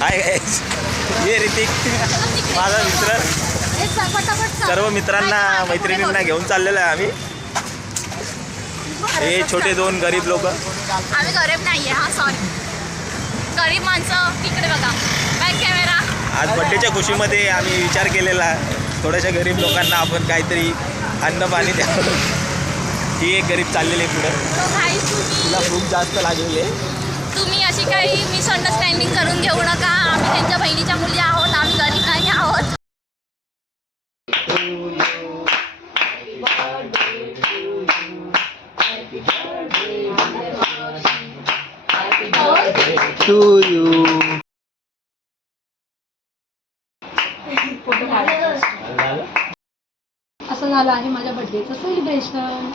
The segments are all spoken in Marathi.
हाय ये ऋतिक माझा मित्र. सर्व मित्रांना मैत्रिणींना घेऊन चाललेलं आहे आम्ही. हे छोटे दोन गरीब लोक. आम्ही गरीब नाहीये. हा सॉरी, गरीब माणसं तिकडे बघा बॅक कॅमेरा. आज बड्डेच्या खुशीमध्ये आम्ही विचार केलेला थोड्याशा गरीब लोकांना आपण काहीतरी अन्न पाणी द्यावं. ही एक गरीब चाललेली आहे पुढं. तिला खूप जास्त लागलेली आहे. तुम्ही अशी काही मिसअंडरस्टँडिंग करून घेऊ नका. आम्ही त्यांच्या बहिणीच्या मुली आहोत. आम्ही गरीब नाही आहोत. To you. असं झालं आहे माझ्या बर्थडेचं सेलिब्रेशन.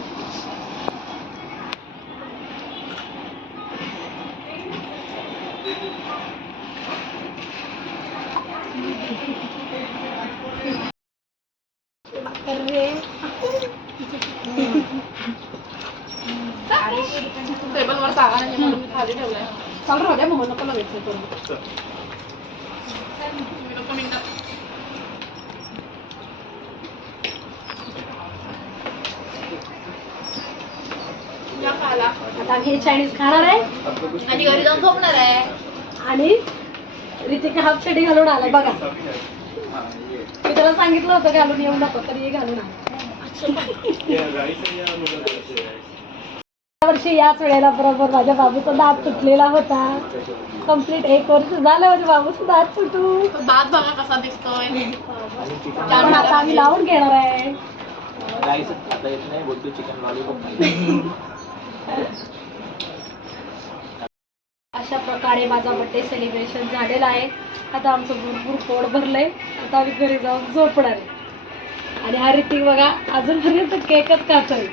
टेबलवर जागा नाही म्हणून मी खाली ठेवलंय. चालू राहू द्या मग नको लगेच. आता आम्ही हे चायनीज खाणार आहे आणि घरी जाऊन झोपणार आहे. आणि ऋतिक हाफ चडी घालून आला बघा. मी त्याला सांगितलं होतं घालून येऊ नको तरी घालून आला. वर्षी याच वेळेला बरोबर माझ्या बाबूचा दात तुटलेला होता. कंप्लीट 1 वर्ष झालं माझ्या बाबूचा दात तुटू. दात बघा कसा दिसतोय. कारण आता आम्ही लावून घेणार आहे. अशा प्रकारे माझा बर्थडे सेलिब्रेशन झालेला आहे. आता आमचं भरपूर पोट भरलंय. आता आम्ही घरी जाऊन झोपणार आहे. आणि हा ऋतिक बघा अजूनपर्यंत केकच खातोय.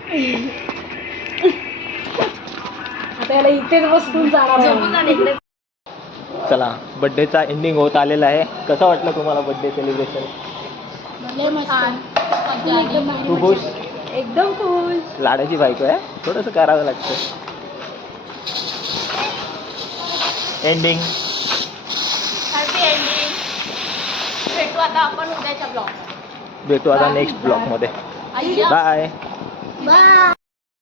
आता याला इथेच बसून जाणार. चला बड्डेचा एंडिंग होत आलेला आहे. कसं वाटलं तुम्हाला बड्डे सेलिब्रेशन? तू खुश? एकदम खुश. लाडाची बायको आहे. थोडंसं करावं लागतं. एंडिंग. Happy ending. भेटू आता आपण उद्याच्या ब्लॉग. भेटू आता नेक्स्ट ब्लॉग मध्ये. बाय. बाय.